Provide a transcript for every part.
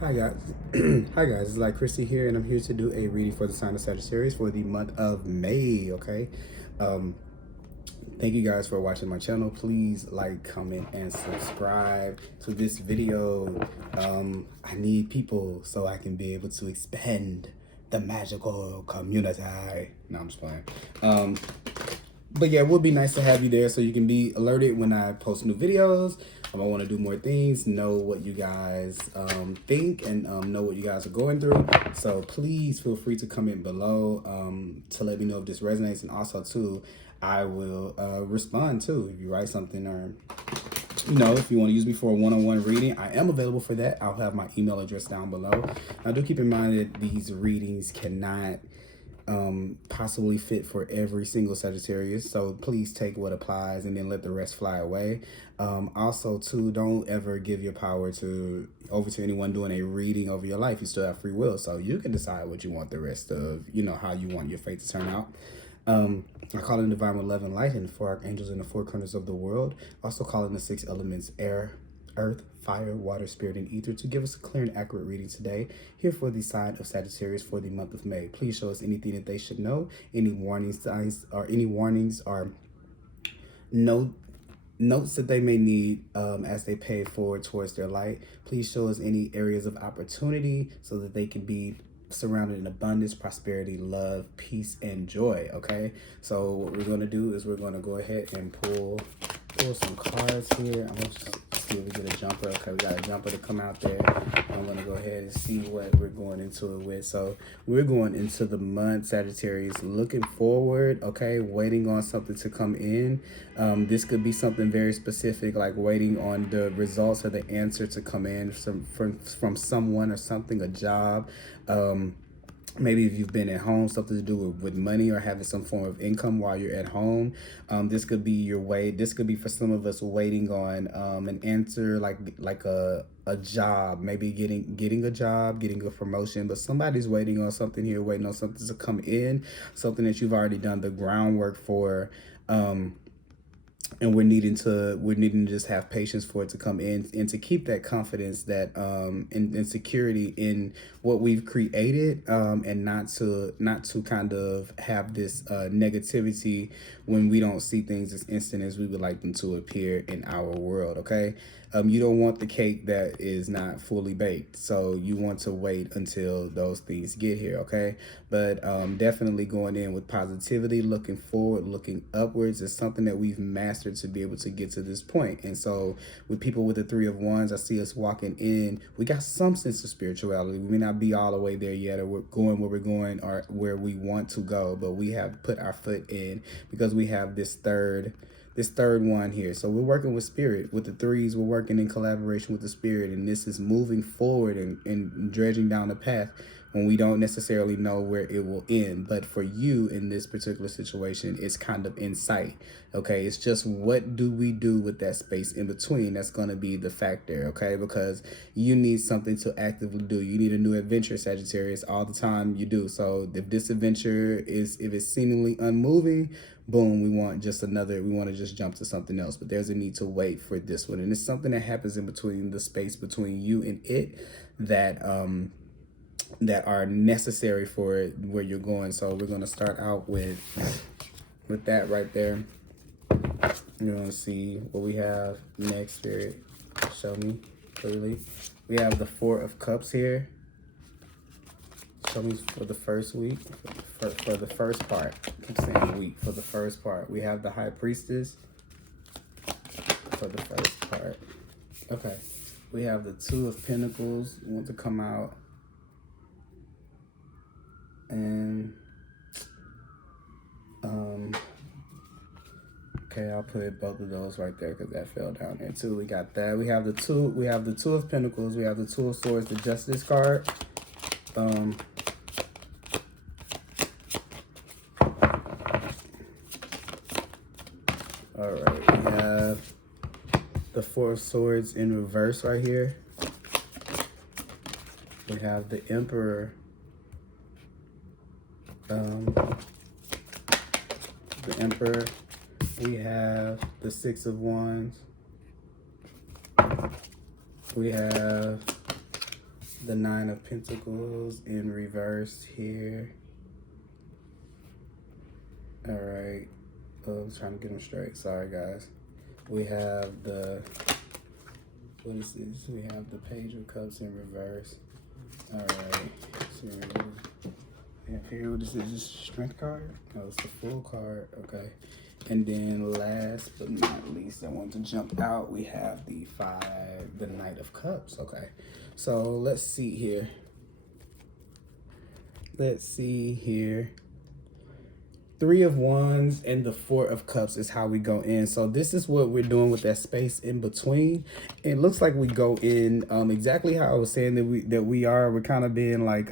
Hi guys, hi guys, it's Thelightchrissy here, and I'm here to do a reading for the sign of Sagittarius for the month of May. Okay, um, thank you guys for watching my channel. Please like, comment, and subscribe to this video. I need people so I can be able to expand the magical community. No, I'm just playing. But yeah, it would be nice to have you there so you can be alerted when I post new videos. I want to do more things, know what you guys think, and know what you guys are going through. So please feel free to comment below to let me know if this resonates. And also, too, I will respond, too. If you write something or, if you want to use me for a one-on-one reading, I am available for that. I'll have my email address down below. Now, do keep in mind that these readings cannot possibly fit for every single Sagittarius, so please take what applies and then let the rest fly away. Also, too, don't ever give your power over to anyone doing a reading over your life. You still have free will, so you can decide what you want the rest of, how you want your fate to turn out. I call in divine with love and light and the four archangels in the four corners of the world. Also call in the six elements: air, earth, fire, water, spirit, and ether to give us a clear and accurate reading today. Here for the sign of Sagittarius for the month of May. Please show us anything that they should know, any warnings, signs, or any warnings or notes that they may need as they pay forward towards their light. Please show us any areas of opportunity so that they can be surrounded in abundance, prosperity, love, peace, and joy. Okay, so what we're going to do is we're going to go ahead and pull some cards here. I'm going to see if we get a jumper. Okay, we got a jumper to come out there. I'm going to go ahead and see what we're going into it with. So we're going into the month, Sagittarius, looking forward, okay, waiting on something to come in. This could be something very specific, like waiting on the results or the answer to come in from someone or something, a job. Maybe if you've been at home, something to do with money or having some form of income while you're at home. This could be your way. This could be for some of us waiting on an answer, like a job, maybe getting a job, getting a promotion. But somebody's waiting on something here, waiting on something to come in, something that you've already done the groundwork for. And we're needing to just have patience for it to come in and to keep that confidence, that and security in what we've created, and not to kind of have this negativity when we don't see things as instant as we would like them to appear in our world. Okay, you don't want the cake that is not fully baked, so you want to wait until those things get here. Okay, but definitely going in with positivity, looking forward, looking upwards is something that we've mastered to be able to get to this point. And so with people with the Three of Wands, I see us walking in, we got some sense of spirituality. We may not be all the way there yet, or we're going where we're going or where we want to go, but we have put our foot in because we have this third one here. So we're working with spirit. With the threes, we're working in collaboration with the spirit, and this is moving forward and dredging down the path when we don't necessarily know where it will end. But for you in this particular situation, it's kind of in sight. Okay, it's just what do we do with that space in between? That's going to be the factor. Okay, because you need something to actively do. You need a new adventure, Sagittarius. All the time you do. So if this adventure if it's seemingly unmoving, boom, we want to just jump to something else. But there's a need to wait for this one, and it's something that happens in between, the space between you and it, that are necessary for where you're going. So we're going to start out with that right there. You're going to see what we have next. Spirit, show me clearly. We have the Four of Cups here. Show me for the first week, for the first part. I'm saying week. For the first part, we have the High Priestess for the first part. Okay, we have the Two of Pentacles want to come out. And okay, I'll put both of those right there because that fell down there too. We got that. We have the Two of Pentacles. We have the Two of Swords, the Justice card. All right, we have the Four of Swords in reverse right here. We have the Emperor. The Emperor. We have the Six of Wands. We have the Nine of Pentacles in reverse here. All right. Oh, I was trying to get them straight. Sorry, guys. We have the, what is this? We have the Page of Cups in reverse. All right. So we have here, what is this? Is this Strength card? No, it's the Fool card. Okay. And then last but not least, I want to jump out. We have the Knight of Cups. Okay. So let's see here. Let's see here. Three of Wands and the Four of Cups is how we go in. So this is what we're doing with that space in between. It looks like we go in exactly how I was saying we're kind of being like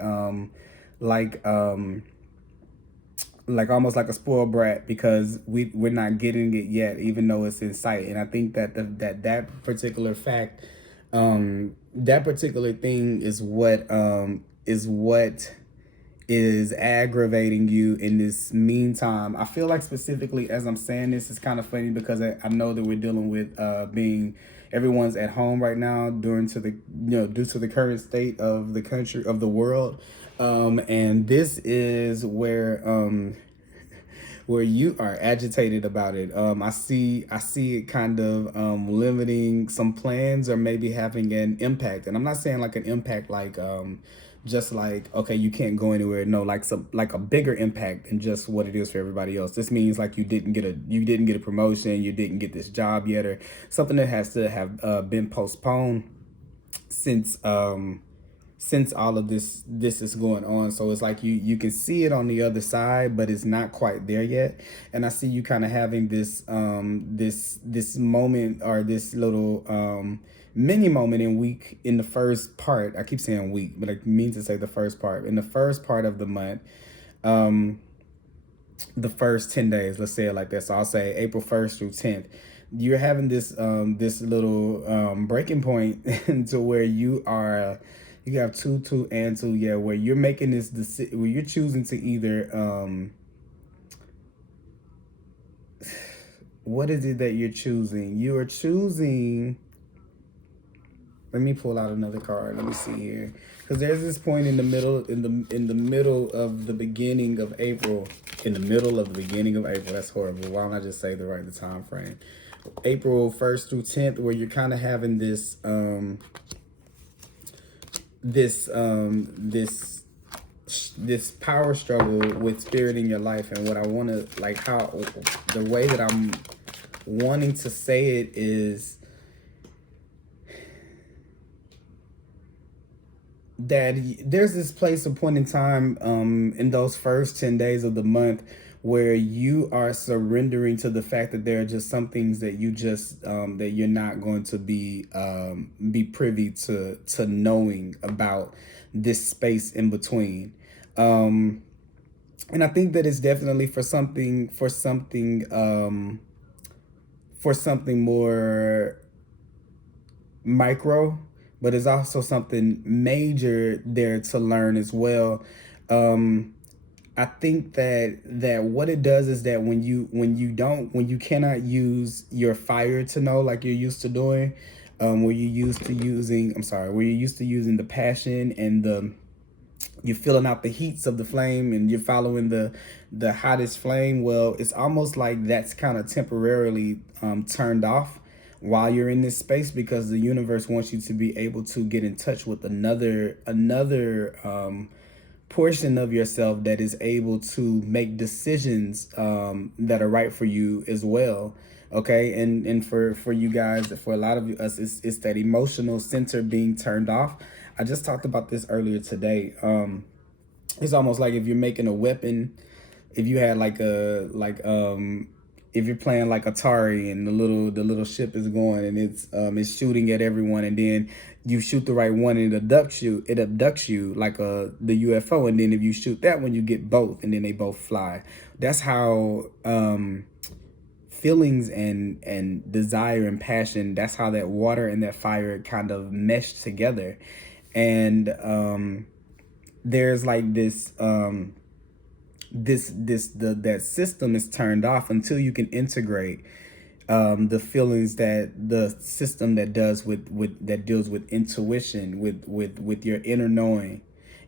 almost like a spoiled brat, because we're not getting it yet, even though it's in sight. And I think that that particular fact, that particular thing is what is aggravating you in this meantime. I feel like specifically as I'm saying this, it's kind of funny because I know that we're dealing with being everyone's at home right now due to the current state of the country, of the world, and this is where you are agitated about it. I see it kind of limiting some plans, or maybe having an impact. And I'm not saying like an impact like just like, okay, you can't go anywhere. No, like a bigger impact than just what it is for everybody else. This means like you didn't get a promotion, you didn't get this job yet, or something that has to have been postponed since all of this is going on. So it's like you can see it on the other side, but it's not quite there yet. And I see you kind of having this this moment, or this little mini moment in the first part. I keep saying week, but I mean to say the first part. In the first part of the month, the first 10 days, let's say it like that. So I'll say April 1st through 10th. You're having this this little breaking point to where you are. You have 2, 2, and 2, yeah, where you're making this decision, where you're choosing to either, what is it that you're choosing? You are choosing, let me pull out another card. Let me see here. Because there's this point in the middle, in the middle of the beginning of April, that's horrible. Why don't I just say the time frame? April 1st through 10th, where you're kind of having this, this power struggle with spirit in your life. And what I want to, like, how the way that I'm wanting to say it is that there's this place, a point in time in those first 10 days of the month, where you are surrendering to the fact that there are just some things that you just that you're not going to be privy to knowing about this space in between. And I think that it's definitely for something more micro, but it's also something major there to learn as well. I think that what it does is that when you cannot use your fire to know, like you're used to doing, where you're used to using the passion and you're filling out the heats of the flame, and you're following the hottest flame. Well, it's almost like that's kind of temporarily turned off while you're in this space, because the universe wants you to be able to get in touch with another portion of yourself that is able to make decisions that are right for you as well. Okay, and for you guys, for a lot of us, it's that emotional center being turned off. I just talked about this earlier today. It's almost like if you're making a weapon, if you had if you're playing like Atari, and the little ship is going, and it's shooting at everyone, and then you shoot the right one and it abducts you like the UFO, and then if you shoot that one, you get both, and then they both fly. That's how feelings and desire and passion, that's how that water and that fire kind of mesh together. And there's like this that system is turned off until you can integrate the feelings, that the system that does that deals with intuition, with your inner knowing.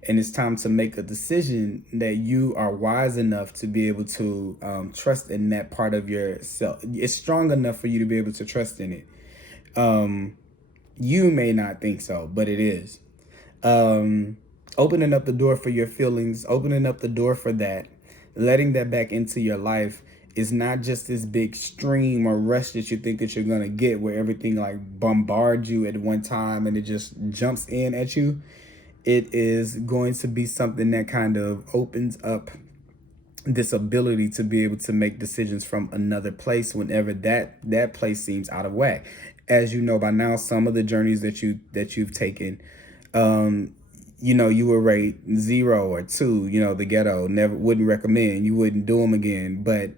And it's time to make a decision that you are wise enough to be able to trust in that part of yourself. It's strong enough for you to be able to trust in it. You may not think so, but it is. Opening up the door for your feelings, opening up the door for that, letting that back into your life is not just this big stream or rush that you think that you're going to get, where everything like bombards you at one time and it just jumps in at you. It is going to be something that kind of opens up this ability to be able to make decisions from another place whenever that place seems out of whack. As you know by now, some of the journeys that you've taken, you were rate 0 or 2, the ghetto, never, wouldn't recommend, you wouldn't do them again. But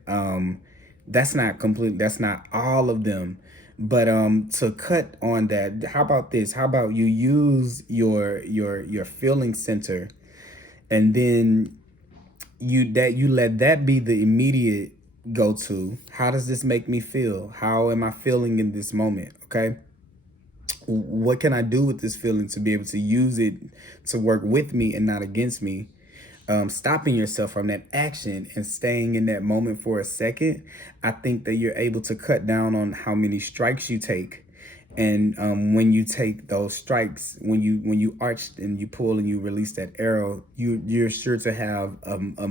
that's not complete, that's not all of them. But to cut on that, how about this? How about you use your feeling center, and then you let that be the immediate go-to. How does this make me feel? How am I feeling in this moment? Okay. What can I do with this feeling to be able to use it to work with me and not against me? Stopping yourself from that action and staying in that moment for a second, I think that you're able to cut down on how many strikes you take. And when you take those strikes, when you arch and you pull and you release that arrow, you're sure to have a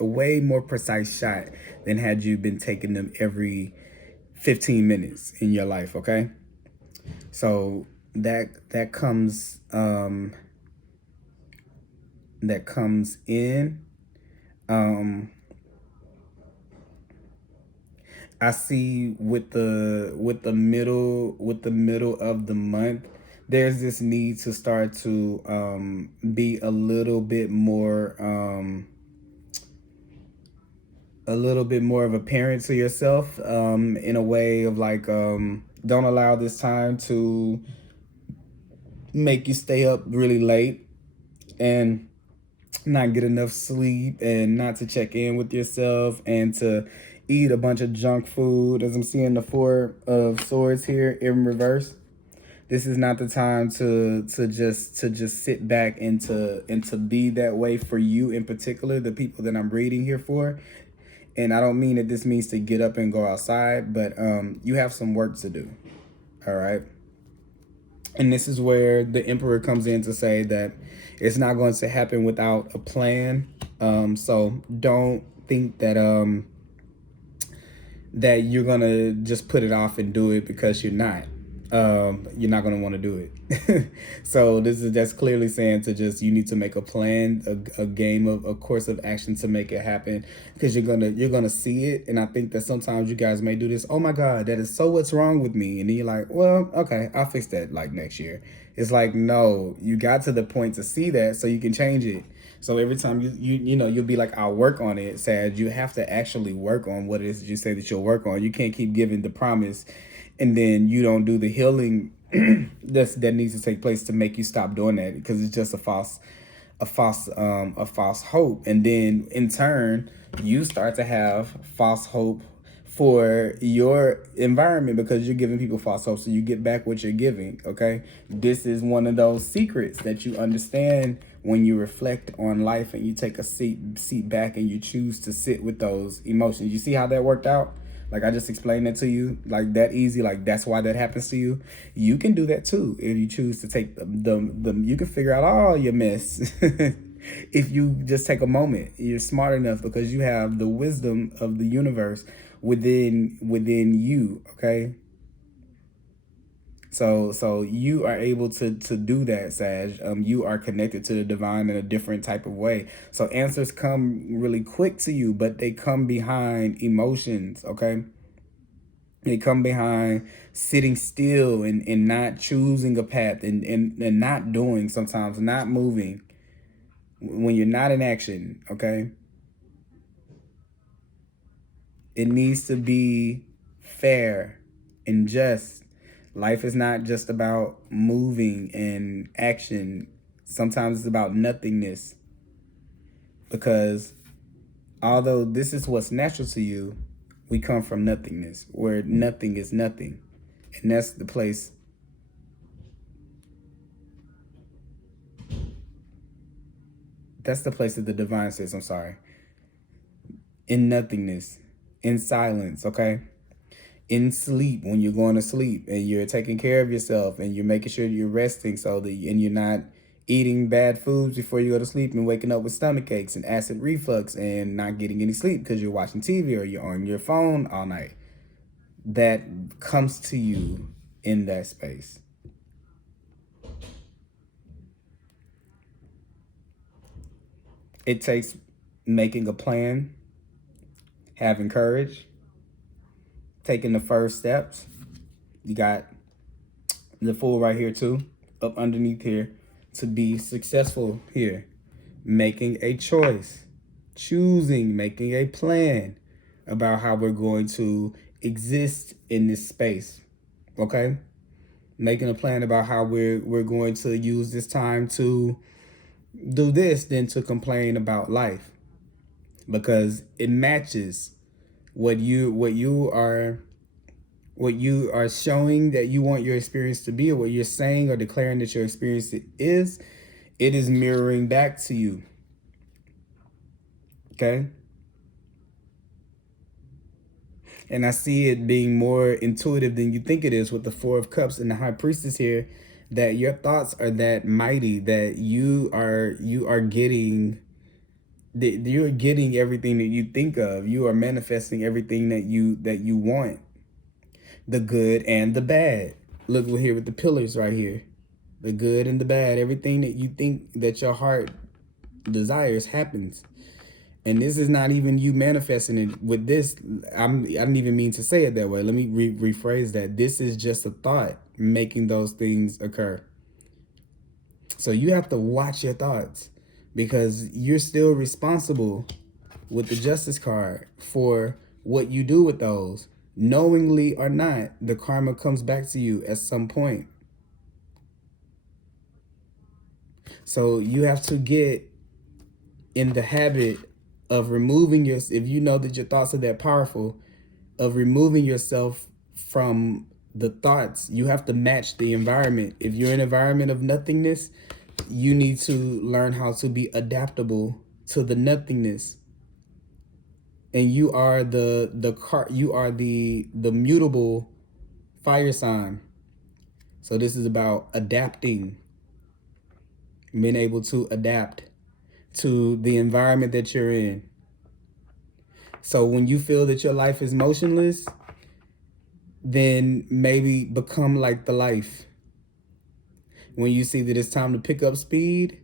way more precise shot than had you been taking them every 15 minutes in your life. Okay. So that comes in. I see with the middle of the month, there's this need to start to be a little bit more of a parent to yourself, in a way of like, don't allow this time to make you stay up really late and not get enough sleep, and not to check in with yourself, and to eat a bunch of junk food. As I'm seeing the 4 of Swords here in reverse, this is not the time to just sit back and to be that way for you in particular, the people that I'm reading here for. And I don't mean that this means to get up and go outside, but you have some work to do. All right. And this is where the Emperor comes in to say that it's not going to happen without a plan. So don't think that that you're gonna just put it off and do it, because you're not. You're not gonna want to do it. So that's clearly saying to just, you need to make a plan, a course of action to make it happen, because you're gonna see it. And I think that sometimes you guys may do this. Oh my God, that is so what's wrong with me? And then you're like, well, okay, I'll fix that like next year. It's like, no, you got to the point to see that so you can change it. So every time you'll be like, I'll work on it, Sag. You have to actually work on what it is that you say that you'll work on. You can't keep giving the promise and then you don't do the healing that needs to take place to make you stop doing that, because it's just a false hope. And then in turn, you start to have false hope for your environment, because you're giving people false hope, so you get back what you're giving. Okay, this is one of those secrets that you understand when you reflect on life and you take a seat back and you choose to sit with those emotions. You see how that worked out? Like I just explained that to you, like that easy. Like that's why that happens to you. You can do that too if you choose to take you can figure out all your mess if you just take a moment. You're smart enough because you have the wisdom of the universe within you. Okay. So you are able to do that, Sag. You are connected to the divine in a different type of way. So answers come really quick to you, but they come behind emotions, okay? They come behind sitting still and not choosing a path and not doing, sometimes not moving when you're not in action, okay? It needs to be fair and just. Life is not just about moving and action. Sometimes it's about nothingness. Because although this is what's natural to you, We come from nothingness, where nothing is nothing. And that's the place. That's the place that the divine says, I'm sorry. In nothingness, in silence, okay? In sleep, when you're going to sleep and you're taking care of yourself and you're making sure you're resting and you're not eating bad foods before you go to sleep and waking up with stomach aches and acid reflux and not getting any sleep because you're watching TV or you're on your phone all night. That comes to you in that space. It takes making a plan, having courage, taking the first steps. You got the Fool right here too, up underneath here, to be successful here. Making a choice, making a plan about how we're going to exist in this space, okay? Making a plan about how we're going to use this time to do this than to complain about life, because it matches what you are showing that you want your experience to be, or what you're saying or declaring that your experience is. It is mirroring back to you. Okay? And I see it being more intuitive than you think it is with the Four of Cups and the High Priestess here, that your thoughts are that mighty, that you're getting everything that you think of. You are manifesting everything that you want. The good and the bad. Look, we're here with the pillars right here. The good and the bad. Everything that you think that your heart desires happens. And this is not even you manifesting it with this. I didn't even mean to say it that way. Let me rephrase that. This is just a thought making those things occur. So you have to watch your thoughts, because you're still responsible with the Justice card for what you do with those. Knowingly or not, the karma comes back to you at some point. So you have to get in the habit of removing if you know that your thoughts are that powerful, of removing yourself from the thoughts. You have to match the environment. If you're in an environment of nothingness, you need to learn how to be adaptable to the nothingness. And you are the mutable fire sign. So this is about adapting, being able to adapt to the environment that you're in. So when you feel that your life is motionless, then maybe become like the life. When you see that it's time to pick up speed,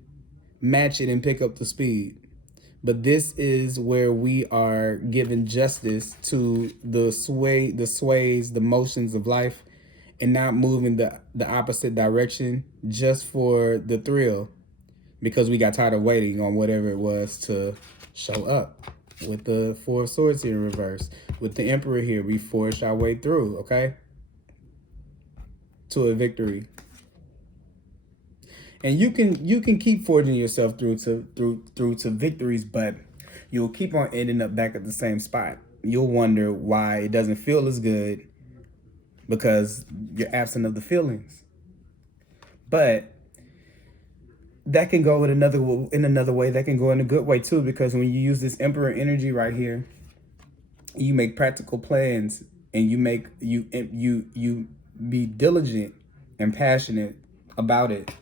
match it and pick up the speed. But this is where we are giving justice to the sways, the motions of life, and not moving the opposite direction just for the thrill, because we got tired of waiting on whatever it was to show up. With the Four of Swords here in reverse, with the Emperor here, we forged our way through, okay, to a victory. And you can keep forging yourself through to victories, but you'll keep on ending up back at the same spot. You'll wonder why it doesn't feel as good, because you're absent of the feelings. But that can go in another way. That can go in a good way too, because when you use this Emperor energy right here, you make practical plans, and you be diligent and passionate about it.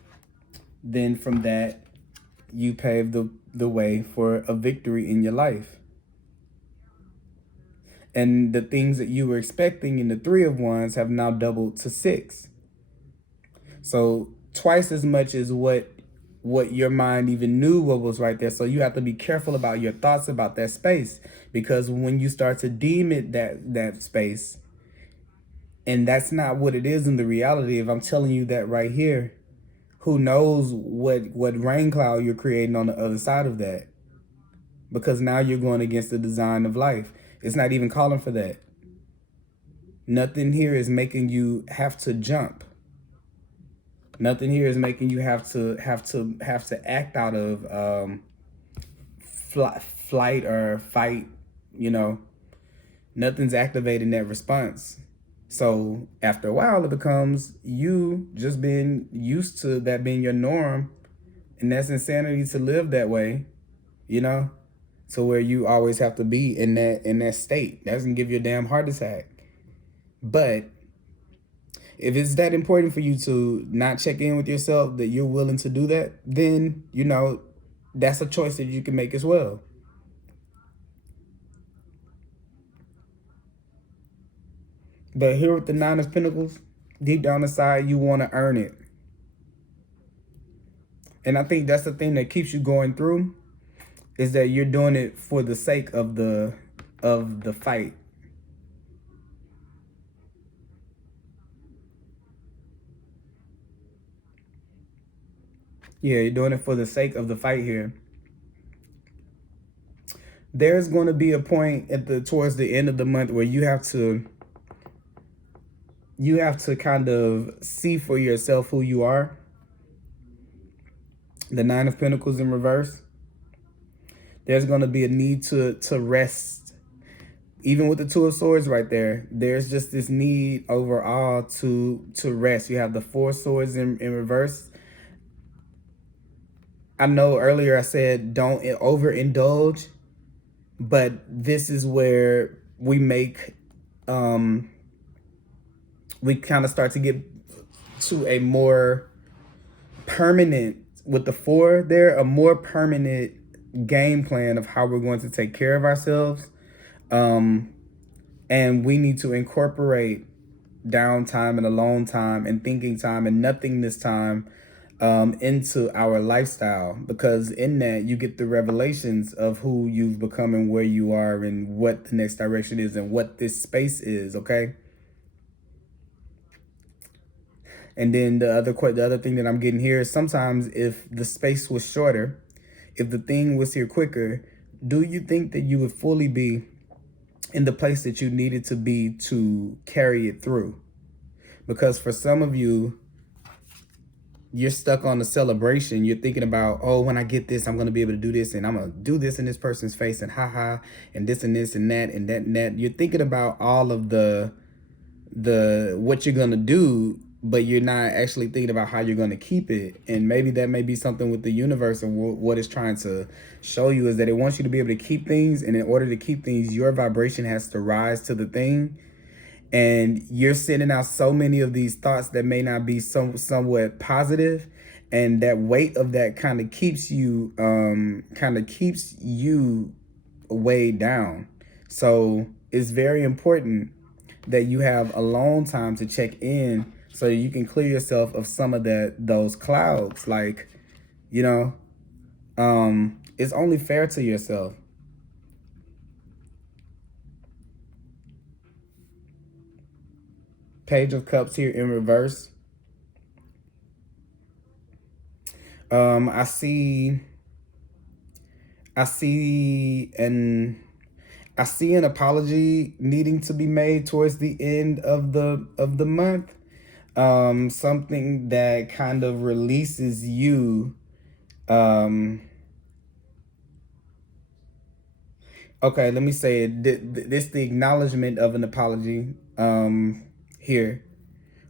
Then from that, you pave the way for a victory in your life. And the things that you were expecting in the Three of Wands have now doubled to 6. So twice as much as what your mind even knew what was right there. So you have to be careful about your thoughts about that space, because when you start to deem it that space, and that's not what it is in the reality, if I'm telling you that right here, who knows what rain cloud you're creating on the other side of that, because now you're going against the design of life. It's not even calling for that. Nothing here is making you have to jump. Nothing here is making you have to act out of flight or fight, Nothing's activating that response. So after a while, it becomes you just being used to that being your norm. And that's insanity to live that way, you know? So where you always have to be in that state. That's gonna give you a damn heart attack. But if it's that important for you to not check in with yourself, that you're willing to do that, then, that's a choice that you can make as well. But here with the Nine of Pentacles, deep down inside, you want to earn it. And I think that's the thing that keeps you going through, is that you're doing it for the sake of the fight. Yeah, you're doing it for the sake of the fight here. There's going to be a point towards the end of the month where you have to kind of see for yourself who you are. The Nine of Pentacles in reverse. There's going to be a need to rest. Even with the Two of Swords right there, there's just this need overall to rest. You have the Four of Swords in reverse. I know earlier I said don't overindulge, but this is where we make, we kind of start to get to a more permanent, with the four there, a more permanent game plan of how we're going to take care of ourselves. And we need to incorporate downtime and alone time and thinking time and nothingness time into our lifestyle, because in that you get the revelations of who you've become and where you are and what the next direction is and what this space is, okay? And then the other thing that I'm getting here is sometimes if the space was shorter, if the thing was here quicker, do you think that you would fully be in the place that you needed to be to carry it through? Because for some of you, you're stuck on the celebration. You're thinking about, oh, when I get this, I'm going to be able to do this, and I'm going to do this in this person's face, and haha, and this and this and that and that and that. You're thinking about all of the what you're going to do, but you're not actually thinking about how you're going to keep it. And maybe that may be something with the universe, and what it's trying to show you is that it wants you to be able to keep things. And in order to keep things, your vibration has to rise to the thing. And you're sending out so many of these thoughts that may not be somewhat positive, and that weight of that kind of keeps you weighed down. So it's very important that you have alone time to check in, so you can clear yourself of some of those clouds. Like, it's only fair to yourself. Page of Cups here in reverse. I see an apology needing to be made towards the end of the month. Something that kind of releases you. Okay, let me say it. This the acknowledgement of an apology. Here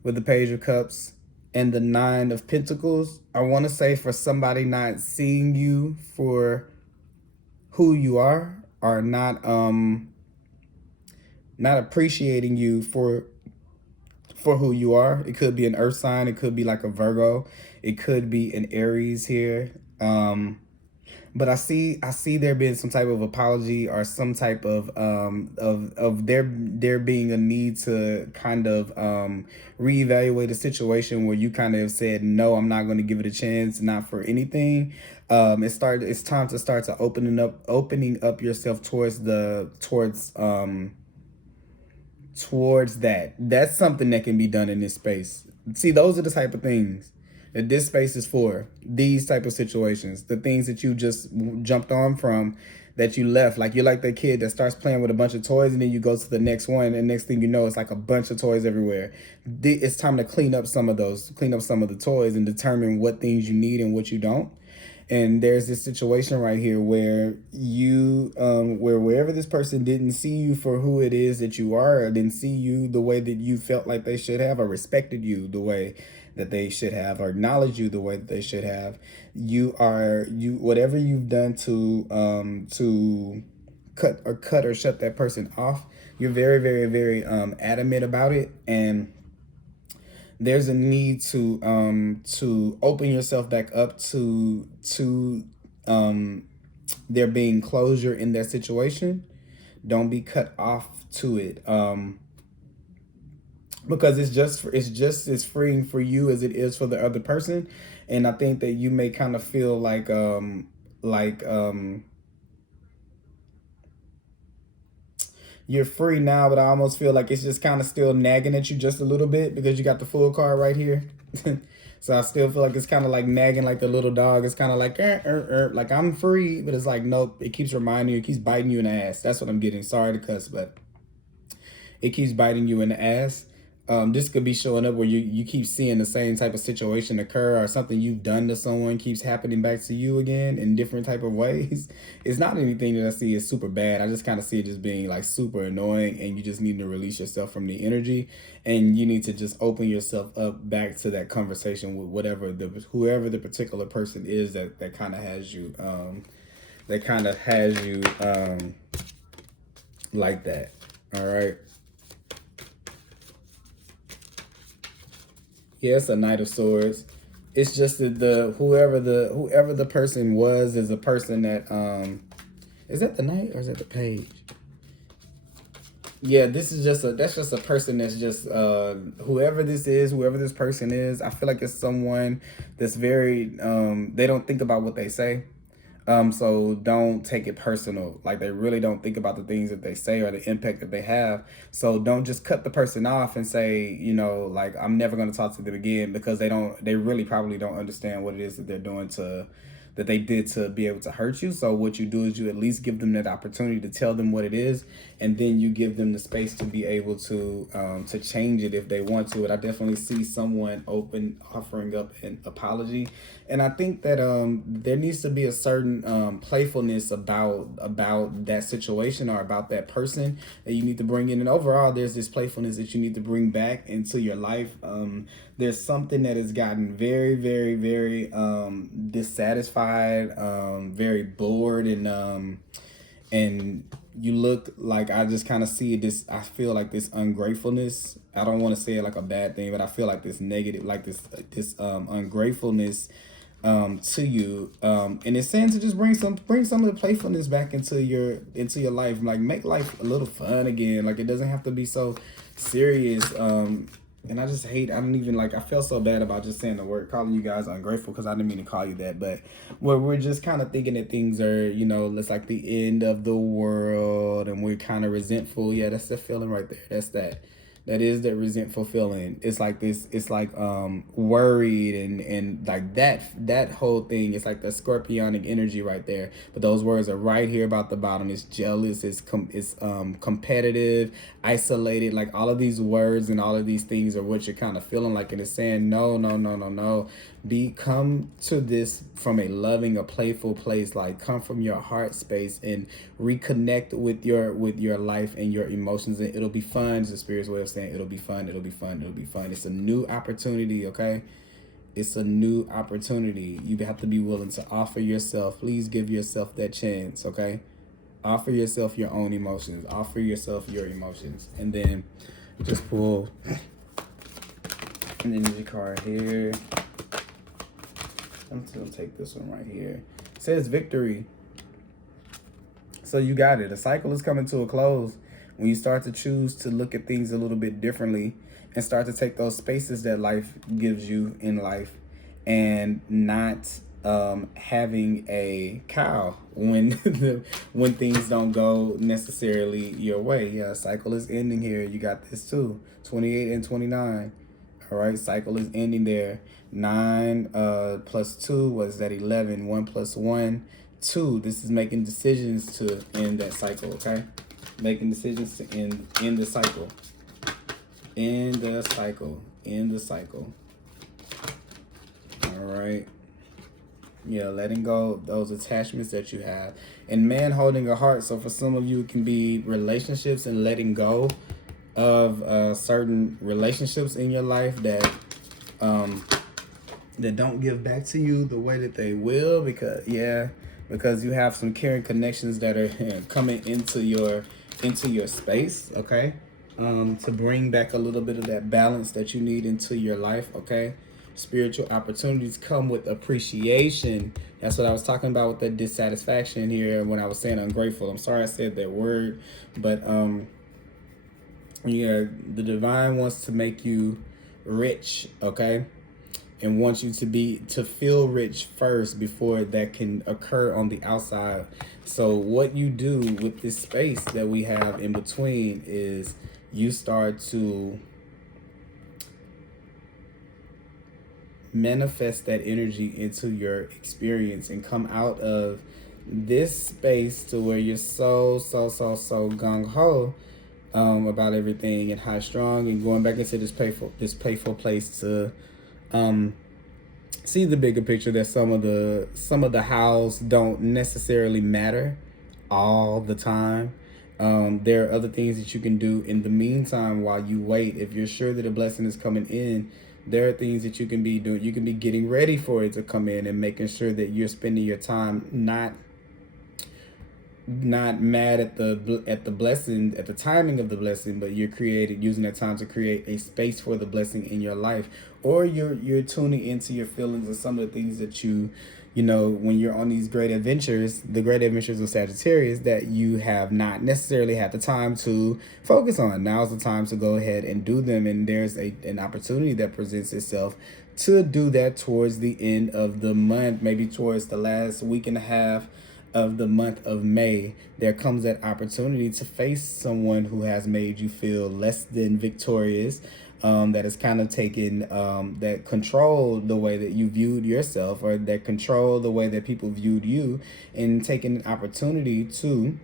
with the Page of Cups and the Nine of Pentacles. I want to say, for somebody not seeing you for who you are, or not appreciating you for who you are. It could be an earth sign, it could be like a Virgo, it could be an Aries here. But I see there being some type of apology, or some type of there being a need to kind of reevaluate a situation where you kind of said, no, I'm not going to give it a chance, not for anything. It's time to start to opening up yourself towards that. That's something that can be done in this space. See, those are the type of things that this space is for. These type of situations, the things that you just jumped on from, that you left. Like, you're like the kid that starts playing with a bunch of toys, and then you go to the next one, and next thing you know, it's like a bunch of toys everywhere. It's time to clean up some of the toys and determine what things you need and what you don't. And there's this situation right here where you, where wherever this person didn't see you for who it is that you are, or didn't see you the way that you felt like they should have, or respected you the way that they should have, or acknowledged you the way that they should have, whatever you've done to cut or shut that person off, you're very, very, very adamant about it. And there's a need to open yourself back up to there being closure in that situation. Don't be cut off to it, because it's just as freeing for you as it is for the other person. And I think that you may kind of feel like you're free now, but I almost feel like it's just kind of still nagging at you just a little bit, because you got the full card right here. So I still feel like it's kind of like nagging, like the little dog. It's kind of like, like I'm free, but it's like, nope. It keeps reminding you, it keeps biting you in the ass. That's what I'm getting. Sorry to cuss, but it keeps biting you in the ass. This could be showing up where you keep seeing the same type of situation occur, or something you've done to someone keeps happening back to you again in different type of ways. It's not anything that I see is super bad. I just kind of see it just being like super annoying, and you just need to release yourself from the energy, and you need to just open yourself up back to that conversation with whoever the particular person is that kind of has you like that. All right. Yeah, it's a Knight of Swords. It's just that whoever the person was is a person that is that the Knight or is that the Page? Yeah, that's just a person that's just whoever this person is. I feel like it's someone that's very they don't think about what they say. So don't take it personal. Like, they really don't think about the things that they say or the impact that they have. So don't just cut the person off and say, like, I'm never going to talk to them again, because they really probably don't understand what it is that they're doing that they did to be able to hurt you. So what you do is you at least give them that opportunity to tell them what it is, and then you give them the space to be able to change it if they want to. And I definitely see someone offering up an apology. And I think that there needs to be a certain playfulness about that situation or about that person that you need to bring in. And overall, there's this playfulness that you need to bring back into your life. There's something that has gotten very, very, very dissatisfied, very bored, and you look like, I just kind of see this. I feel like this ungratefulness. I don't want to say it like a bad thing, but I feel like this negative, like this ungratefulness to you, and it's saying to just bring some of the playfulness back into your life. Like, make life a little fun again. Like, it doesn't have to be so serious. And I just hate, I feel so bad about just saying the word, calling you guys ungrateful, because I didn't mean to call you that, but we're just kind of thinking that things are, it's like the end of the world, and we're kind of resentful. Yeah, that's the feeling right there. That is that resentful feeling. It's like this, it's like worried and like that whole thing. It's like the scorpionic energy right there. But those words are right here about the bottom. It's jealous, it's competitive, isolated. Like, all of these words and all of these things are what you're kind of feeling like. And it's saying, no. Come to this from a loving, a playful place. Like, come from your heart space and reconnect with your life and your emotions, and it'll be fun. It's the spirit's way of saying it'll be fun. It's a new opportunity, okay? It's a new opportunity. You have to be willing to offer yourself. Please give yourself that chance, okay? Offer yourself your own emotions. Offer yourself your emotions. And then just pull an energy card here. I'm just gonna take this one right here. It says victory. So you got it. A cycle is coming to a close when you start to choose to look at things a little bit differently and start to take those spaces that life gives you in life, and not having a cow when when things don't go necessarily your way. Yeah, cycle is ending here. You got this too. 28 and 29. All right, cycle is ending there. 9 plus 2 was that 11. 1 plus 1, 2. This is making decisions to end that cycle, okay? Making decisions to end the cycle. End the cycle. End the cycle. All right. Yeah, letting go of those attachments that you have. And man holding a heart. So for some of you, it can be relationships and letting go of certain relationships in your life that don't give back to you the way that they will, because you have some caring connections that are coming into your space, okay? To bring back a little bit of that balance that you need into your life, okay? Spiritual opportunities come with appreciation. That's what I was talking about with the dissatisfaction here when I was saying ungrateful. I'm sorry I said that word, but yeah, the divine wants to make you rich, okay? And wants you to feel rich first before that can occur on the outside. So what you do with this space that we have in between is you start to manifest that energy into your experience and come out of this space to where you're so gung-ho about everything and high strong, and going back into this playful place to see the bigger picture, that some of the hows don't necessarily matter all the time. There are other things that you can do in the meantime while you wait. If you're sure that a blessing is coming in, there are things that you can be doing. You can be getting ready for it to come in and making sure that you're spending your time not mad at the blessing, at the timing of the blessing, but you're using that time to create a space for the blessing in your life. Or you're tuning into your feelings of some of the things that you know, when you're on these great adventures, the great adventures of Sagittarius, that you have not necessarily had the time to focus on. Now's the time to go ahead and do them. And there's an opportunity that presents itself to do that towards the end of the month, maybe towards the last week and a half of the month of May. There comes that opportunity to face someone who has made you feel less than victorious, that has kind of taken, that control the way that you viewed yourself, or that control the way that people viewed you, and taking an opportunity to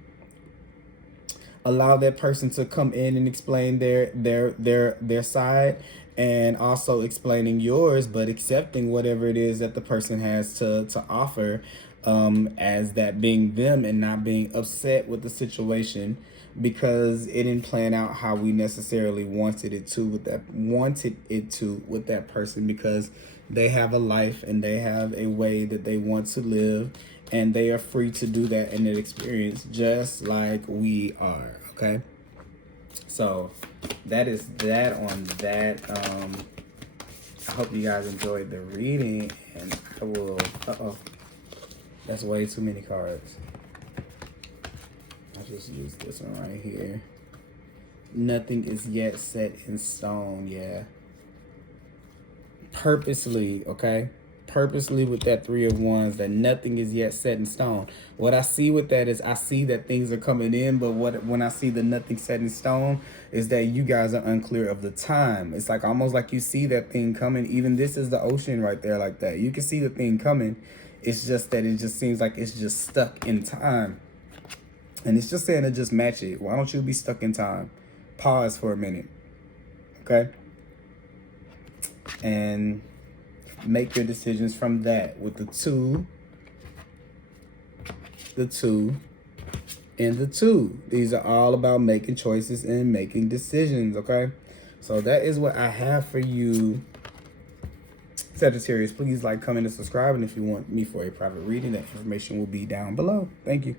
allow that person to come in and explain their side, and also explaining yours, but accepting whatever it is that the person has to offer, as that being them, and not being upset with the situation because it didn't plan out how we necessarily wanted it to with that person, because they have a life and they have a way that they want to live, and they are free to do that in their experience just like we are, okay? So that is that on that. I hope you guys enjoyed the reading, and I will that's way too many cards. I just used this one right here. Nothing is yet set in stone. Yeah. Purposely, okay? Purposely with that Three of Wands, that nothing is yet set in stone. What I see with that is I see that things are coming in, but when I see the nothing set in stone is that you guys are unclear of the time. It's like almost like you see that thing coming. Even this is the ocean right there like that. You can see the thing coming. It's just that it just seems like it's just stuck in time. And it's just saying to just match it. Why don't you be stuck in time? Pause for a minute. Okay? And make your decisions from that with the 2, and the 2. These are all about making choices and making decisions, okay? So that is what I have for you, Sagittarius. Please like, comment, and subscribe. And if you want me for a private reading, that information will be down below. Thank you.